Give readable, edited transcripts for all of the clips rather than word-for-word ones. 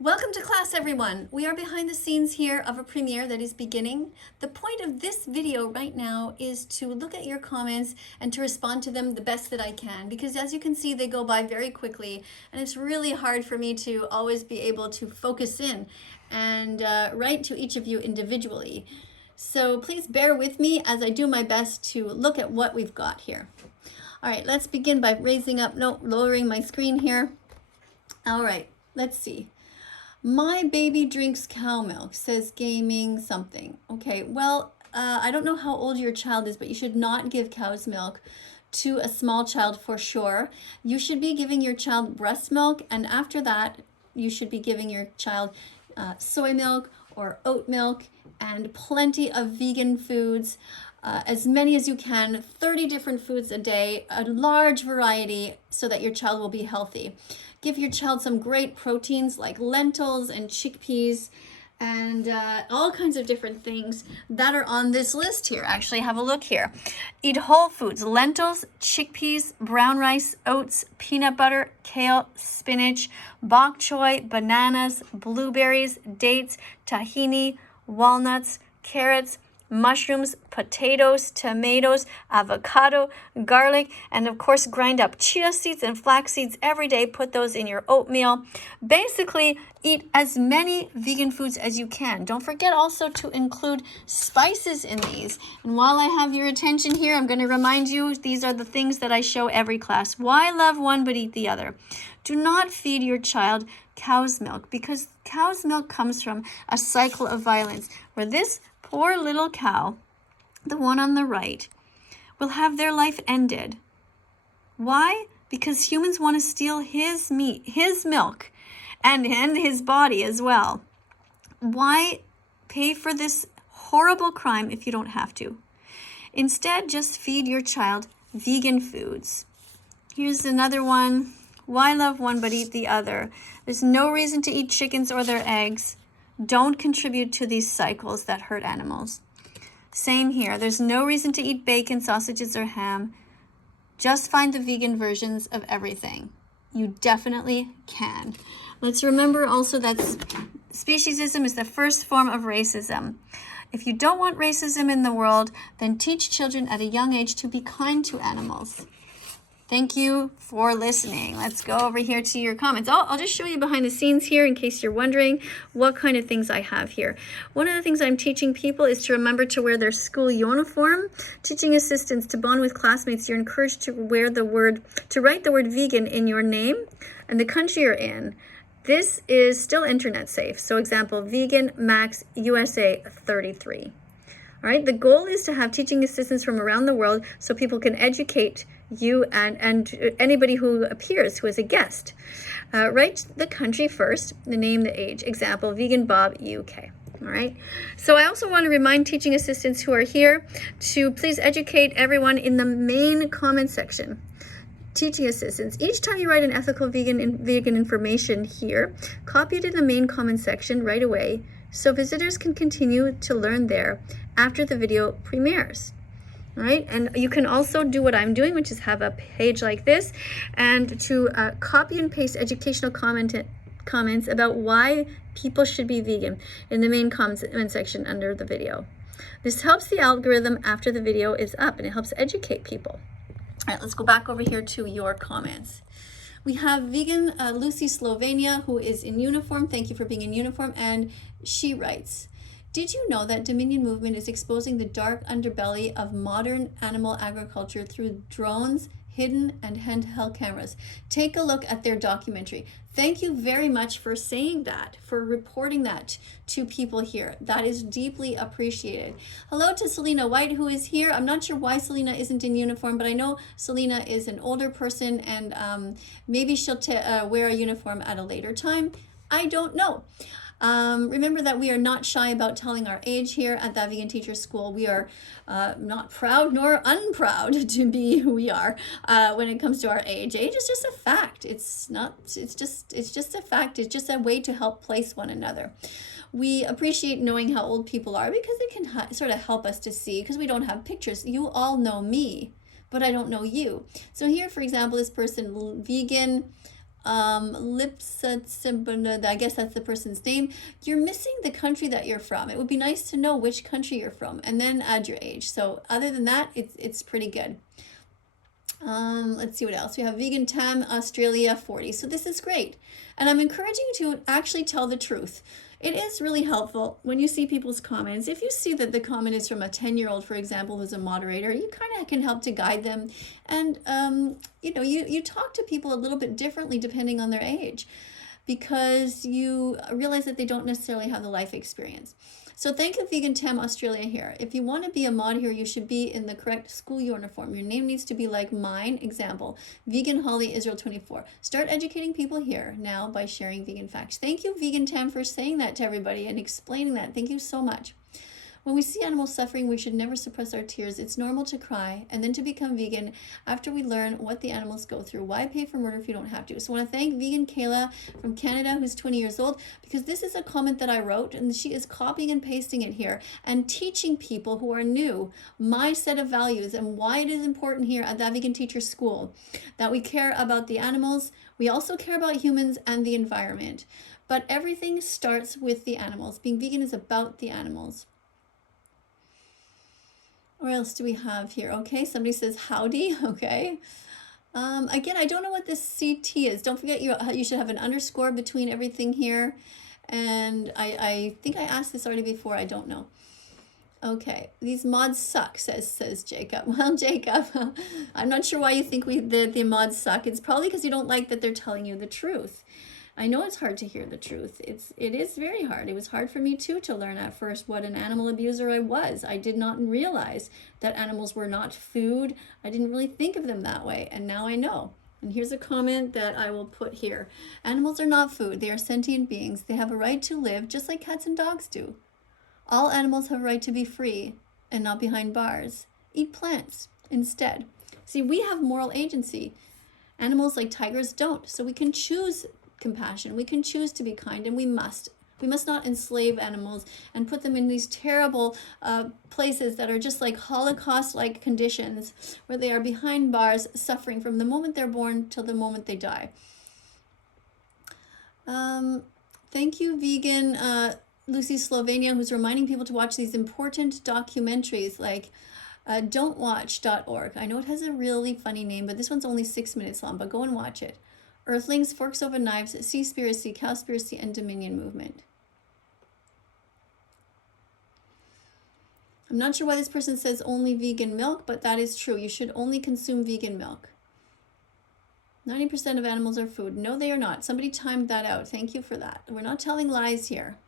Welcome to class, everyone. We are behind the scenes here of a premiere that is beginning. The point of this video right now is to look at your comments and to respond to them the best that I can, because as you can see, they go by very quickly, and it's really hard for me to always be able to focus in and write to each of you individually. So please bear with me as I do my best to look at what we've got here. All right, let's begin by lowering my screen here. All right, let's see. My baby drinks cow milk, says gaming something. Okay, well, I don't know how old your child is, but you should not give cow's milk to a small child for sure. You should be giving your child breast milk, and after that, you should be giving your child soy milk or oat milk and plenty of vegan foods, as many as you can, 30 different foods a day, a large variety so that your child will be healthy. Give your child some great proteins like lentils and chickpeas and all kinds of different things that are on this list here. Actually, have a look here. Eat whole foods, lentils, chickpeas, brown rice, oats, peanut butter, kale, spinach, bok choy, bananas, blueberries, dates, tahini, walnuts, carrots, mushrooms, potatoes, tomatoes, avocado, garlic, and of course grind up chia seeds and flax seeds every day. Put those in your oatmeal. Basically, eat as many vegan foods as you can. Don't forget also to include spices in these. And while I have your attention here, I'm going to remind you, these are the things that I show every class. Why love one but eat the other? Do not feed your child cow's milk, because cow's milk comes from a cycle of violence where this poor little cow, the one on the right, will have their life ended. Why? Because humans want to steal his meat, his milk, and his body as well. Why pay for this horrible crime if you don't have to? Instead, just feed your child vegan foods. Here's another one. Why love one but eat the other? There's no reason to eat chickens or their eggs. Don't contribute to these cycles that hurt animals. Same here. There's no reason to eat bacon, sausages, or ham. Just find the vegan versions of everything. You definitely can. Let's remember also that speciesism is the first form of racism. If you don't want racism in the world, then teach children at a young age to be kind to animals. Thank you for listening. Let's go over here to your comments. I'll just show you behind the scenes here in case you're wondering what kind of things I have here. One of the things I'm teaching people is to remember to wear their school uniform. Teaching assistants to bond with classmates, you're encouraged to write the word vegan in your name and the country you're in. This is still internet safe. So example, vegan max USA 33. All right, the goal is to have teaching assistants from around the world so people can educate you and anybody who appears who is a guest. Write the country first, the name, the age. Example, Vegan Bob, UK. All right. So I also want to remind teaching assistants who are here to please educate everyone in the main comment section. Teaching assistants, each time you write an ethical vegan information here, copy it in the main comment section right away so visitors can continue to learn there after the video premieres. Right? And you can also do what I'm doing, which is have a page like this and to copy and paste educational comments about why people should be vegan in the main comment section under the video. This helps the algorithm after the video is up, and it helps educate people. All right, let's go back over here to your comments. We have vegan Lucy Slovenia, who is in uniform. Thank you for being in uniform. And she writes, did you know that Dominion Movement is exposing the dark underbelly of modern animal agriculture through drones, hidden and handheld cameras? Take a look at their documentary. Thank you very much for saying that, for reporting that to people here. That is deeply appreciated. Hello to Selena White, who is here. I'm not sure why Selena isn't in uniform, but I know Selena is an older person, and maybe she'll wear a uniform at a later time. I don't know. Remember that we are not shy about telling our age here at That Vegan Teacher School. We are not proud nor unproud to be who we are when it comes to our age. Age is just a fact. It's just a fact. It's just a way to help place one another. We appreciate knowing how old people are because it can sort of help us to see, because we don't have pictures. You all know me, but I don't know you. So here, for example, this person, vegan I guess that's the person's name. You're missing the country that you're from. It would be nice to know which country you're from and then add your age. So other than that, it's pretty good. Let's see what else. We have Vegan Tam, Australia, 40. So this is great. And I'm encouraging you to actually tell the truth. It is really helpful when you see people's comments. If you see that the comment is from a 10-year-old, for example, who's a moderator, you kind of can help to guide them. And, you talk to people a little bit differently depending on their age, because you realize that they don't necessarily have the life experience. So thank you, Vegan Tam Australia here. If you want to be a mod here, you should be in the correct school uniform. Your name needs to be like mine. Example, Vegan Holly Israel 24. Start educating people here now by sharing vegan facts. Thank you, Vegan Tam, for saying that to everybody and explaining that. Thank you so much. When we see animals suffering, we should never suppress our tears. It's normal to cry and then to become vegan after we learn what the animals go through. Why pay for murder if you don't have to? So I want to thank Vegan Kayla from Canada, who's 20 years old, because this is a comment that I wrote, and she is copying and pasting it here and teaching people who are new my set of values and why it is important here at That Vegan Teacher School that we care about the animals. We also care about humans and the environment. But everything starts with the animals. Being vegan is about the animals. What else do we have here? Okay, somebody says howdy. Okay. Again, I don't know what this CT is. Don't forget you should have an underscore between everything here. And I think I asked this already before. I don't know. Okay, these mods suck, says Jacob. Well, Jacob, I'm not sure why you think the mods suck. It's probably because you don't like that they're telling you the truth. I know it's hard to hear the truth. It is very hard. It was hard for me too to learn at first what an animal abuser I was. I did not realize that animals were not food. I didn't really think of them that way, and now I know. And here's a comment that I will put here. Animals are not food. They are sentient beings. They have a right to live just like cats and dogs do. All animals have a right to be free and not behind bars. Eat plants instead. See, we have moral agency. Animals like tigers don't, so we can choose compassion. We can choose to be kind, and we must. We must not enslave animals and put them in these terrible places that are just like Holocaust-like conditions where they are behind bars suffering from the moment they're born till the moment they die. Thank you, Vegan Lucy Slovenia, who's reminding people to watch these important documentaries like don'twatch.org. I know it has a really funny name, but this one's only 6 minutes long, but go and watch it. Earthlings, Forks Over Knives, Seaspiracy, Cowspiracy, and Dominion Movement. I'm not sure why this person says only vegan milk, but that is true. You should only consume vegan milk. 90% of animals are food. No, they are not. Somebody timed that out. Thank you for that. We're not telling lies here.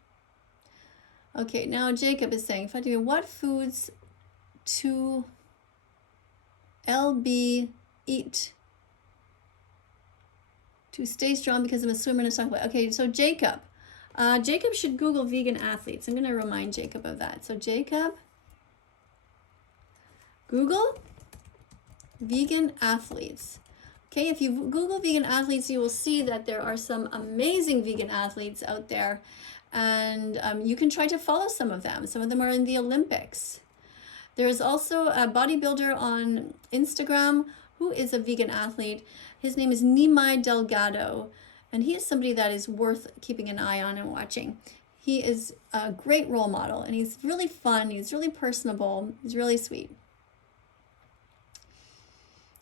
Okay, now Jacob is saying, Fatima, what foods to LB eat to stay strong, because I'm a swimmer and a soccer player? Okay, so Jacob should Google vegan athletes. I'm going to remind Jacob of that. So Jacob, Google vegan athletes. Okay, if you Google vegan athletes, you will see that there are some amazing vegan athletes out there, and you can try to follow some of them. Some of them are in the Olympics. There's also a bodybuilder on Instagram who is a vegan athlete. His name is Nimai Delgado, and he is somebody that is worth keeping an eye on and watching. He is a great role model, and he's really fun. He's really personable. He's really sweet.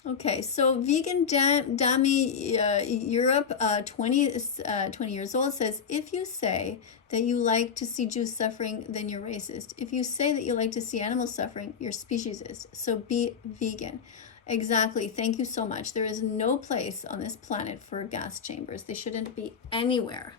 Okay, so Vegan Dami Europe, 20 years old, says, if you say that you like to see Jews suffering, then you're racist. If you say that you like to see animals suffering, you're speciesist. So be vegan. Exactly. Thank you so much. There is no place on this planet for gas chambers. They shouldn't be anywhere.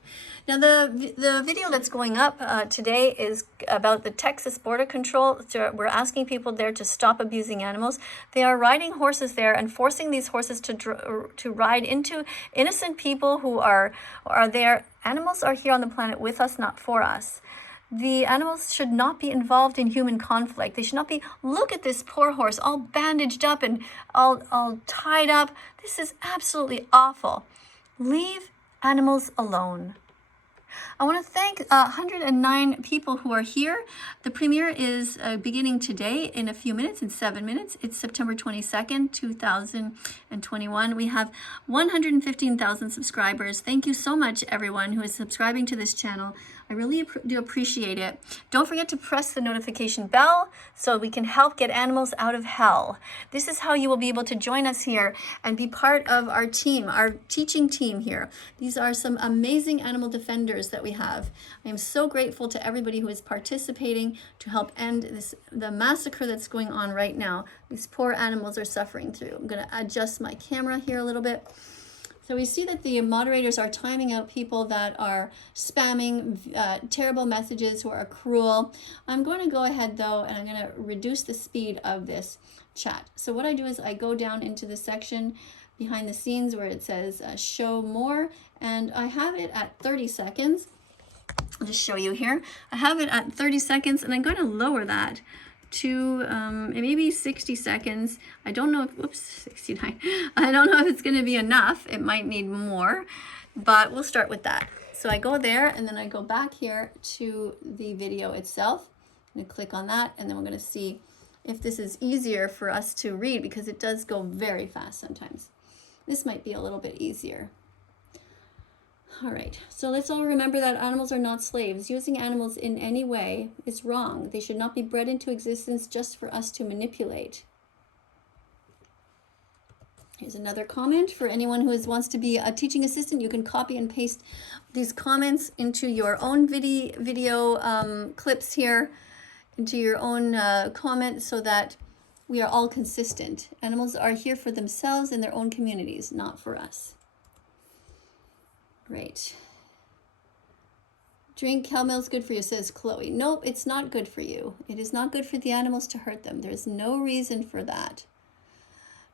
Now, the video that's going up today is about the Texas Border Control. So we're asking people there to stop abusing animals. They are riding horses there and forcing these horses to ride into innocent people who are there. Animals are here on the planet with us, not for us. The animals should not be involved in human conflict. They should not be, look at this poor horse, all bandaged up and all tied up. This is absolutely awful. Leave animals alone. I want to thank 109 people who are here. The premiere is beginning today in a few minutes, in 7 minutes. It's September 22nd, 2021. We have 115,000 subscribers. Thank you so much, everyone who is subscribing to this channel. I really do appreciate it. Don't forget to press the notification bell so we can help get animals out of hell. This is how you will be able to join us here and be part of our team, our teaching team here. These are some amazing animal defenders that we have. I am so grateful to everybody who is participating to help end the massacre that's going on right now. These poor animals are suffering through. I'm going to adjust my camera here a little bit. So we see that the moderators are timing out people that are spamming terrible messages, who are cruel. I'm going to go ahead though, and I'm going to reduce the speed of this chat. So what I do is I go down into the section behind the scenes where it says show more, and I have it at 30 seconds. I'll just show you here. I have it at 30 seconds, and I'm going to lower that to maybe 60 seconds. I don't know if, whoops, 69. I don't know if it's going to be enough. It might need more, but we'll start with that. So I go there, and then I go back here to the video itself. I'm going to click on that, and then we're going to see if this is easier for us to read, because it does go very fast sometimes. This might be a little bit easier. All right, so let's all remember that animals are not slaves. Using animals in any way is wrong. They should not be bred into existence just for us to manipulate. Here's another comment for anyone who wants to be a teaching assistant. You can copy and paste these comments into your own video clips here, into your own comments, so that we are all consistent. Animals are here for themselves and their own communities, not for us. Great. Drink cow milk's good for you, says Chloe. Nope, it's not good for you. It is not good for the animals to hurt them. There's no reason for that.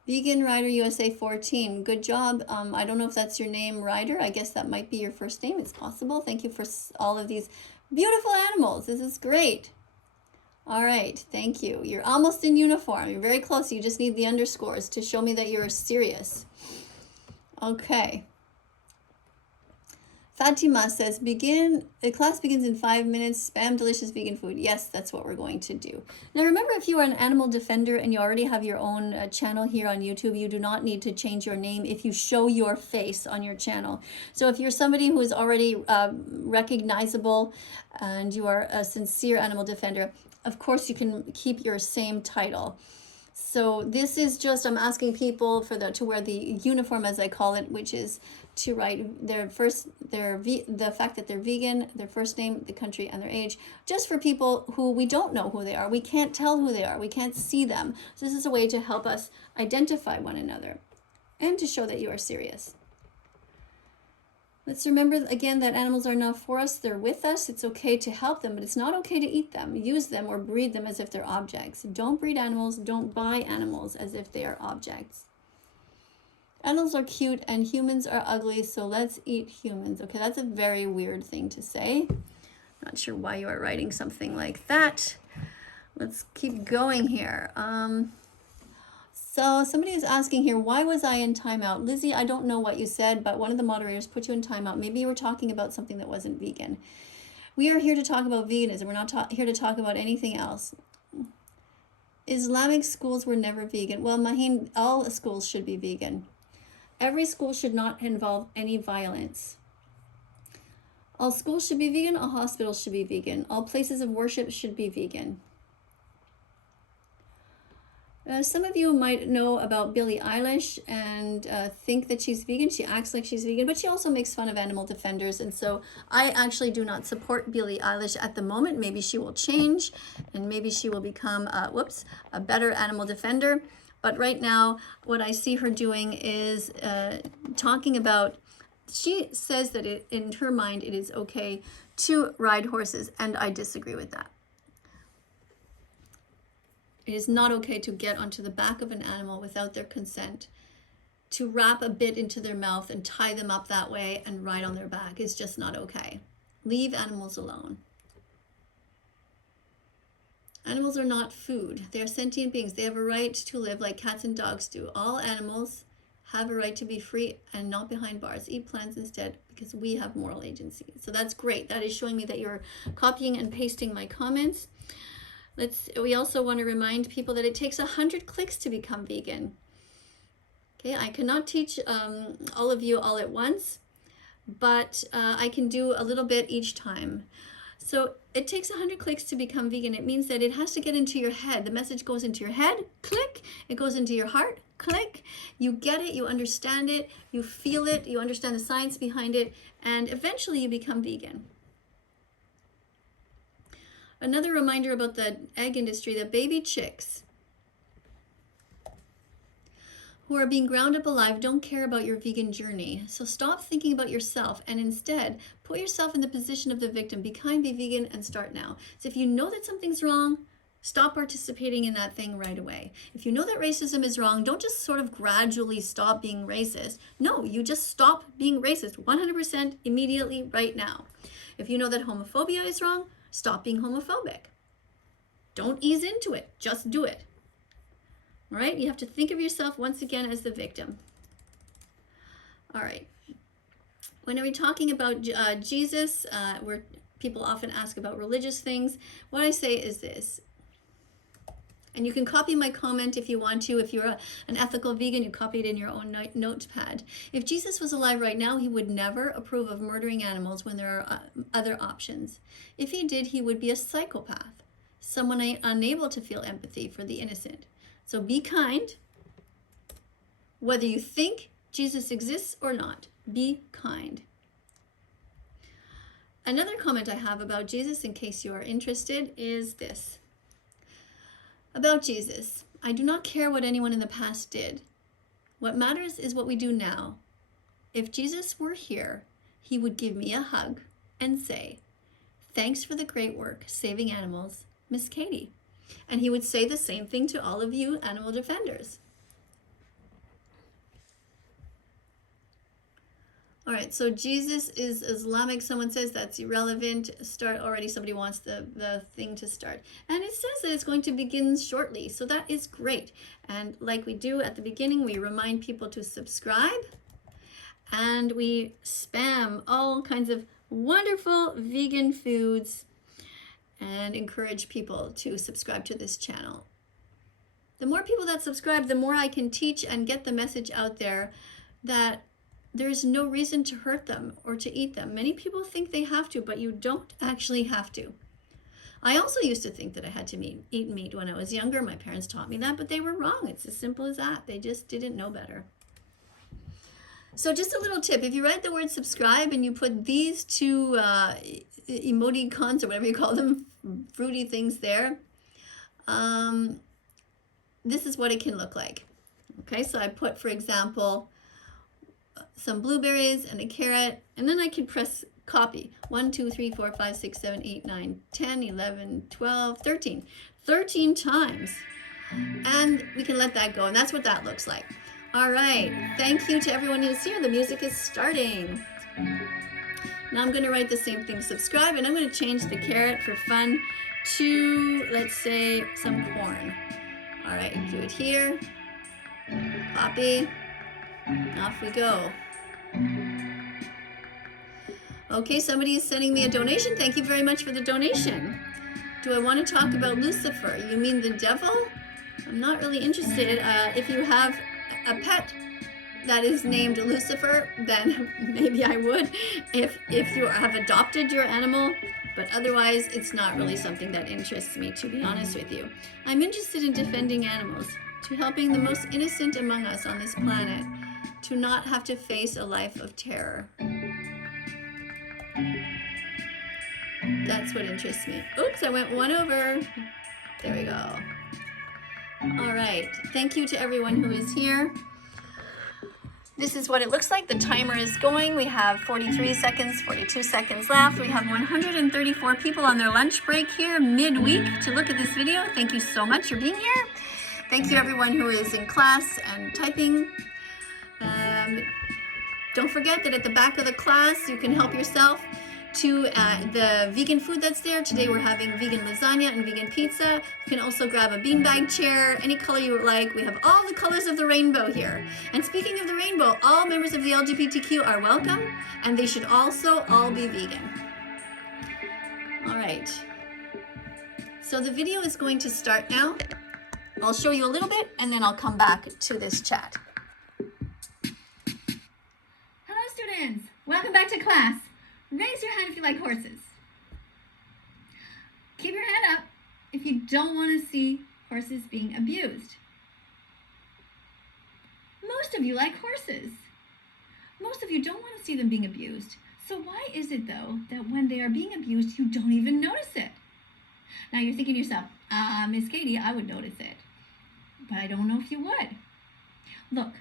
Vegan Rider USA 14. Good job. I don't know if that's your name, Rider. I guess that might be your first name. It's possible. Thank you for all of these beautiful animals. This is great. All right. Thank you. You're almost in uniform. You're very close. You just need the underscores to show me that you're serious. Okay. Fatima says, the class begins in 5 minutes. Spam delicious vegan food. Yes, that's what we're going to do. Now remember, if you are an animal defender and you already have your own channel here on YouTube, you do not need to change your name if you show your face on your channel. So if you're somebody who is already recognizable and you are a sincere animal defender, of course you can keep your same title. So this is just, I'm asking people to wear the uniform, as I call it, which is to write the fact that they're vegan, their first name, the country, and their age, just for people who we don't know who they are. We can't tell who they are. We can't see them. So this is a way to help us identify one another and to show that you are serious. Let's remember again that animals are not for us, they're with us. It's okay to help them, but it's not okay to eat them, use them, or breed them as if they're objects. Don't breed animals, don't buy animals as if they are objects. Animals are cute and humans are ugly, so let's eat humans. Okay, that's a very weird thing to say. Not sure why you are writing something like that. Let's keep going here. So somebody is asking here, why was I in timeout? Lizzie, I don't know what you said, but one of the moderators put you in timeout. Maybe you were talking about something that wasn't vegan. We are here to talk about veganism. We're not here to talk about anything else. Islamic schools were never vegan. Well, Maheen, all schools should be vegan. Every school should not involve any violence. All schools should be vegan. All hospitals should be vegan. All places of worship should be vegan. Some of you might know about Billie Eilish and think that she's vegan. She acts like she's vegan, but she also makes fun of animal defenders. And so I actually do not support Billie Eilish at the moment. Maybe she will change and maybe she will become, a better animal defender. But right now, what I see her doing is talking about, she says that in her mind, it is okay to ride horses, and I disagree with that. It is not okay to get onto the back of an animal without their consent, to wrap a bit into their mouth and tie them up that way and ride on their back. It's just not okay. Leave animals alone. Animals are not food. They are sentient beings. They have a right to live like cats and dogs do. All animals have a right to be free and not behind bars. Eat plants instead because we have moral agency. So that's great. That is showing me that you're copying and pasting my comments. We also want to remind people that it takes 100 clicks to become vegan. Okay, I cannot teach all of you all at once, but I can do a little bit each time. So it takes 100 clicks to become vegan. It means that it has to get into your head. The message goes into your head, click. It goes into your heart, click. You get it, you understand it, you feel it, you understand the science behind it, and eventually you become vegan. Another reminder about the egg industry, the baby chicks who are being ground up alive don't care about your vegan journey. So stop thinking about yourself and instead put yourself in the position of the victim. Be kind, be vegan, and start now. So if you know that something's wrong, stop participating in that thing right away. If you know that racism is wrong, don't just sort of gradually stop being racist. No, you just stop being racist 100% immediately right now. If you know that homophobia is wrong, stop being homophobic. Don't ease into it, just do it. All right, you have to think of yourself once again as the victim. All right, when we're talking about Jesus, where people often ask about religious things, what I say is this, and you can copy my comment if you want to. If you're an ethical vegan, you copy it in your own notepad. If Jesus was alive right now, he would never approve of murdering animals when there are other options. If he did, he would be a psychopath, someone unable to feel empathy for the innocent. So be kind, whether you think Jesus exists or not. Be kind. Another comment I have about Jesus, in case you are interested, is this. About Jesus, I do not care what anyone in the past did. What matters is what we do now. If Jesus were here, he would give me a hug and say, "Thanks for the great work saving animals, Miss KADIE." And he would say the same thing to all of you animal defenders. All right, so Jesus is Islamic. Someone says that's irrelevant. Start already. Somebody wants the thing to start. And it says that it's going to begin shortly. So that is great. And like we do at the beginning, we remind people to subscribe. And we spam all kinds of wonderful vegan foods and encourage people to subscribe to this channel. The more people that subscribe, the more I can teach and get the message out there that there is no reason to hurt them or to eat them. Many people think they have to, but you don't actually have to. I also used to think that I had to eat meat when I was younger. My parents taught me that, but they were wrong. It's as simple as that. They just didn't know better. So just a little tip, if you write the word subscribe and you put these two emoticons or whatever you call them, fruity things there, this is what it can look like. Okay, so I put, for example, some blueberries and a carrot, and then I can press copy. 1, 2, 3, 4, 5, 6, 7, 8, 9, 10, 11, 12, 13. 13 times. And we can let that go, and that's what that looks like. All right, thank you to everyone who's here. The music is starting. Now I'm gonna write the same thing, subscribe, and I'm gonna change the carrot for fun to, let's say, some corn. All right, do it here, copy, off we go. Okay, somebody is sending me a donation. Thank you very much for the donation. Do I want to talk about Lucifer? You mean the devil? I'm not really interested. If you have a pet that is named Lucifer, then maybe I would. If you have adopted your animal, but otherwise it's not really something that interests me, to be honest with you. I'm interested in defending animals, to helping the most innocent among us on this planet, to not have to face a life of terror. That's what interests me. Oops, I went one over. There we go. All right, thank you to everyone who is here. This is what it looks like. The timer is going. We have 43 seconds, 42 seconds left. We have 134 people on their lunch break here midweek to look at this video. Thank you so much for being here. Thank you everyone who is in class and typing. Don't forget that at the back of the class, you can help yourself to the vegan food that's there. Today we're having vegan lasagna and vegan pizza. You can also grab a beanbag chair, any color you would like. We have all the colors of the rainbow here. And speaking of the rainbow, all members of the LGBTQ are welcome, and they should also all be vegan. All right. So the video is going to start now. I'll show you a little bit, and then I'll come back to this chat. Hello, students. Welcome back to class. Raise your hand if you like horses. Keep your hand up if you don't want to see horses being abused. Most of you like horses. Most of you don't want to see them being abused. So why is it, though, that when they are being abused, you don't even notice it? Now you're thinking to yourself, Miss Kadie, I would notice it. But I don't know if you would. Look.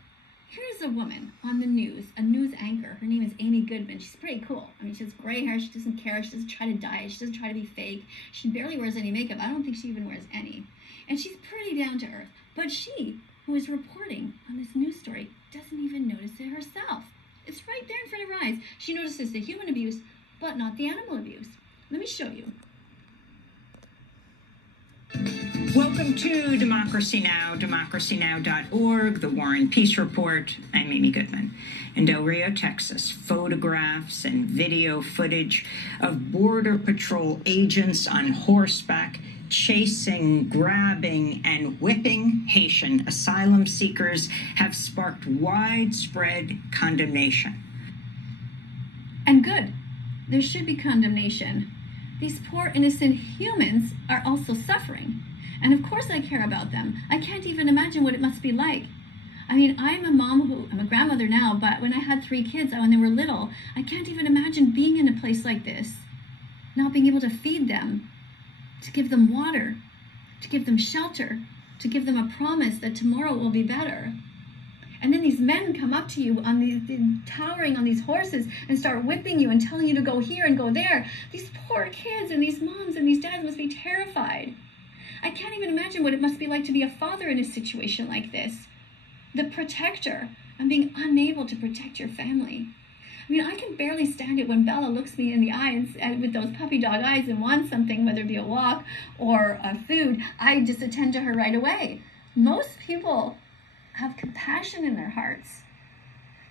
Here's a woman on the news, a news anchor. Her name is Amy Goodman. She's pretty cool. I mean, she has gray hair. She doesn't care. She doesn't try to dye. She doesn't try to be fake. She barely wears any makeup. I don't think she even wears any. And she's pretty down to earth. But she, who is reporting on this news story, doesn't even notice it herself. It's right there in front of her eyes. She notices the human abuse, but not the animal abuse. Let me show you. Welcome to Democracy Now!, democracynow.org, the War and Peace Report. I'm Amy Goodman. In Del Rio, Texas, photographs and video footage of Border Patrol agents on horseback chasing, grabbing, and whipping Haitian asylum seekers have sparked widespread condemnation. And good. There should be condemnation. These poor innocent humans are also suffering. And of course I care about them. I can't even imagine what it must be like. I mean, I'm a grandmother now, but when I had 3 kids when they were little, I can't even imagine being in a place like this, not being able to feed them, to give them water, to give them shelter, to give them a promise that tomorrow will be better. And then these men come up to you towering on these horses and start whipping you and telling you to go here and go there. These poor kids and these moms and these dads must be terrified. I can't even imagine what it must be like to be a father in a situation like this. The protector and being unable to protect your family. I mean, I can barely stand it when Bella looks me in the eye and with those puppy dog eyes and wants something, whether it be a walk or food. I just attend to her right away. Most people have compassion in their hearts.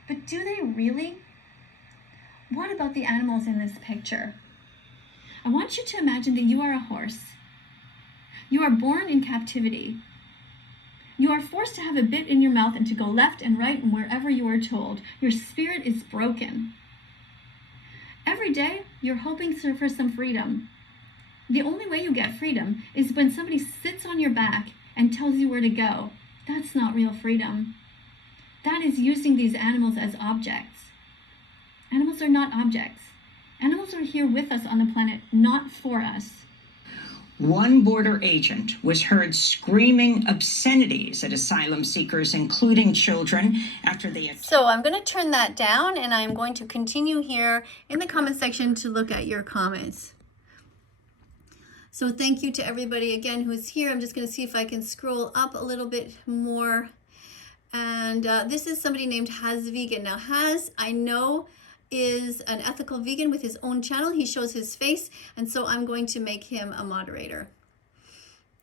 But do they really? What about the animals in this picture? I want you to imagine that you are a horse. You are born in captivity. You are forced to have a bit in your mouth and to go left and right and wherever you are told. Your spirit is broken. Every day, you're hoping for some freedom. The only way you get freedom is when somebody sits on your back and tells you where to go. That's not real freedom. That is using these animals as objects. Animals are not objects. Animals are here with us on the planet, not for us. One border agent was heard screaming obscenities at asylum seekers, including children, after they... So I'm going to turn that down, and I'm going to continue here in the comment section to look at your comments. So thank you to everybody again who's here. I'm just going to see if I can scroll up a little bit more. And this is somebody named Has Vegan. Now Has, I know, is an ethical vegan with his own channel. He shows his face, and so I'm going to make him a moderator.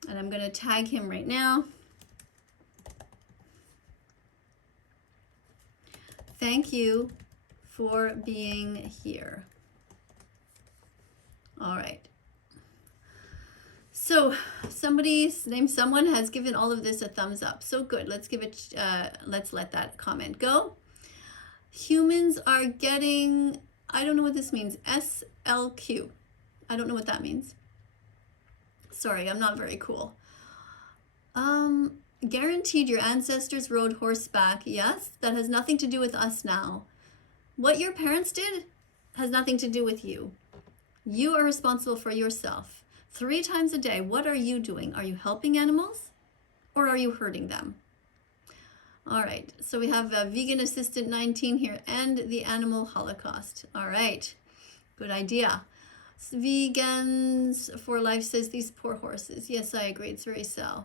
And I'm going to tag him right now. Thank you for being here. All right. So someone has given all of this a thumbs up. So good. Let's give it, let's let that comment go. Humans are getting, I don't know what this means, SLQ. I don't know what that means. Sorry, I'm not very cool. Guaranteed your ancestors rode horseback. Yes, that has nothing to do with us now. What your parents did has nothing to do with you. You are responsible for yourself. 3 times a day, what are you doing? Are you helping animals or are you hurting them? All right, so we have Vegan Assistant 19 here and the Animal Holocaust. All right, good idea. Vegans for Life says these poor horses. Yes, I agree. It's very sad.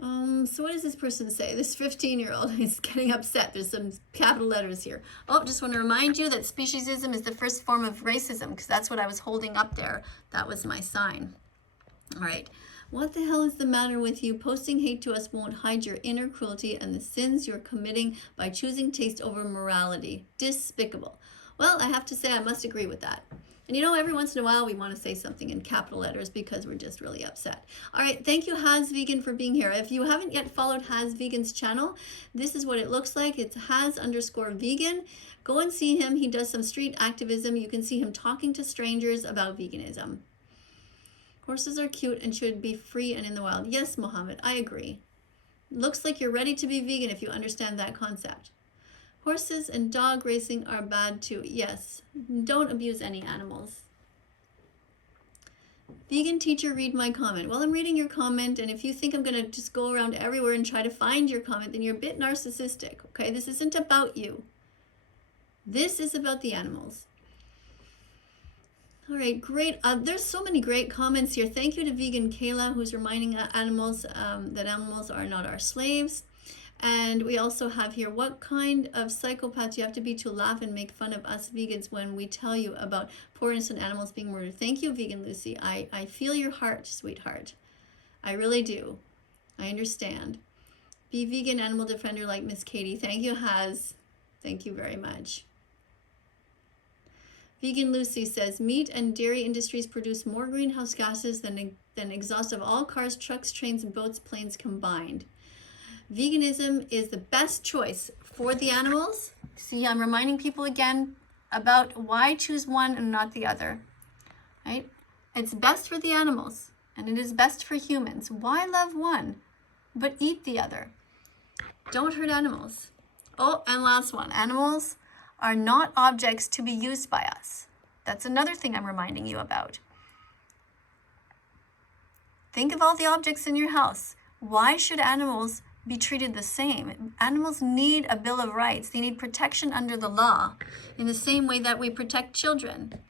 So what does this person say? This 15-year-old is getting upset. There's some capital letters here. Oh, just want to remind you that speciesism is the first form of racism, because that's what I was holding up there. That was my sign. All right. What the hell is the matter with you? Posting hate to us won't hide your inner cruelty and the sins you're committing by choosing taste over morality. Despicable. Well, I have to say I must agree with that. And you know, every once in a while we want to say something in capital letters because we're just really upset. All right, thank you, Has Vegan, for being here. If you haven't yet followed Has Vegan's channel, this is what it looks like. It's Has_vegan. Go and see him. He does some street activism. You can see him talking to strangers about veganism. Horses are cute and should be free and in the wild. Yes, Mohammed, I agree. Looks like you're ready to be vegan if you understand that concept. Horses and dog racing are bad too. Yes, don't abuse any animals. Vegan teacher, read my comment. Well, I'm reading your comment, and if you think I'm going to just go around everywhere and try to find your comment, then you're a bit narcissistic, okay? This isn't about you. This is about the animals. All right, great. There's so many great comments here. Thank you to Vegan Kayla, who's reminding animals that animals are not our slaves. And we also have here, what kind of psychopath do you have to be to laugh and make fun of us vegans when we tell you about poor innocent animals being murdered? Thank you, Vegan Lucy. I feel your heart, sweetheart. I really do. I understand. Be vegan animal defender like Miss Katie. Thank you, Has. Thank you very much. Vegan Lucy says, meat and dairy industries produce more greenhouse gases than exhaust of all cars, trucks, trains, and boats, planes combined. Veganism is the best choice for the animals. See, I'm reminding people again about why choose one and not the other, right? It's best for the animals, and it is best for humans. Why love one, but eat the other? Don't hurt animals. Oh, and last one, animals are not objects to be used by us. That's another thing I'm reminding you about. Think of all the objects in your house. Why should animals be treated the same? Animals need a Bill of Rights. They need protection under the law in the same way that we protect children.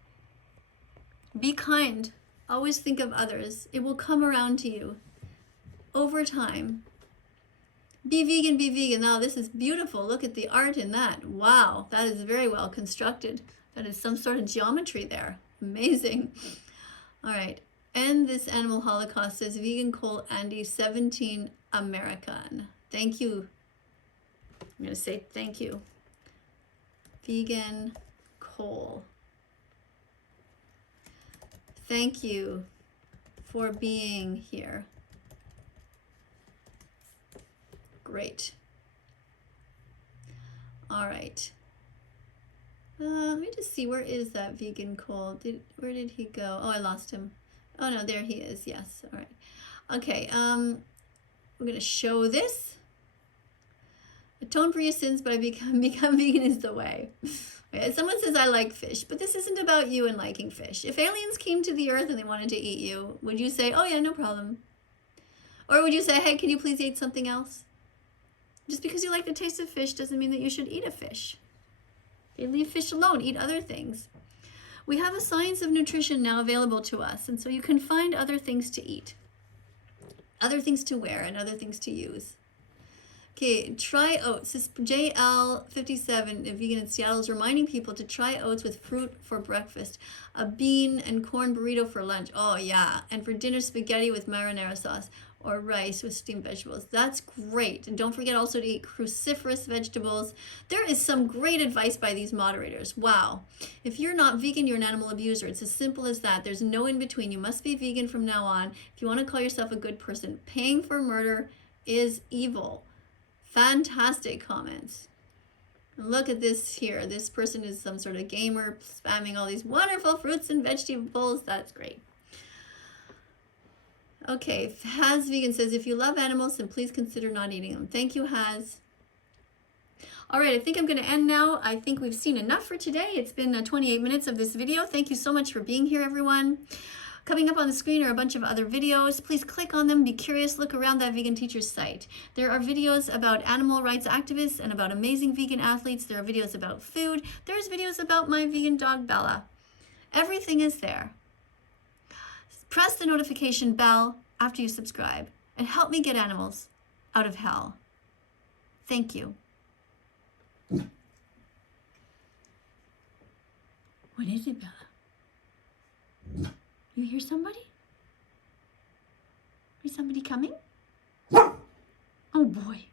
Be kind. Always think of others. It will come around to you over time. Be vegan, be vegan. Now, this is beautiful. Look at the art in that. Wow, that is very well constructed. That is some sort of geometry there. Amazing. All right. End this animal holocaust, says Vegan Cole Andy 17 American. Thank you. I'm going to say thank you. Vegan Cole. Thank you for being here. Great. All right. Let me just see, where is that Vegan Cole? Where did he go? Oh, I lost him. Oh no, there he is. Yes. All right. Okay. We're gonna show this. Atone for your sins, but become vegan is the way. Okay. Someone says I like fish, but this isn't about you and liking fish. If aliens came to the earth and they wanted to eat you, would you say, "Oh yeah, no problem"? Or would you say, "Hey, can you please eat something else"? Just because you like the taste of fish doesn't mean that you should eat a fish. Okay, leave fish alone. Eat other things. We have a science of nutrition now available to us, and so you can find other things to eat, other things to wear, and other things to use. Okay, try oats. This JL57, a vegan in Seattle, is reminding people to try oats with fruit for breakfast, a bean and corn burrito for lunch. Oh yeah, and for dinner, spaghetti with marinara sauce, or rice with steamed vegetables. That's great. And don't forget also to eat cruciferous vegetables. There is some great advice by these moderators. Wow. If you're not vegan, you're an animal abuser. It's as simple as that. There's no in between. You must be vegan from now on. If you want to call yourself a good person, paying for murder is evil. Fantastic comments. Look at this here. This person is some sort of gamer spamming all these wonderful fruits and vegetables. That's great. Okay, Has Vegan says, if you love animals, then please consider not eating them. Thank you, Has. All right, I think I'm going to end now. I think we've seen enough for today. It's been 28 minutes of this video. Thank you so much for being here, everyone. Coming up on the screen are a bunch of other videos. Please click on them. Be curious. Look around that Vegan Teacher's site. There are videos about animal rights activists and about amazing vegan athletes. There are videos about food. There's videos about my vegan dog, Bella. Everything is there. Press the notification bell after you subscribe and help me get animals out of hell. Thank you. What is it, Bella? You hear somebody? Is somebody coming? Oh boy.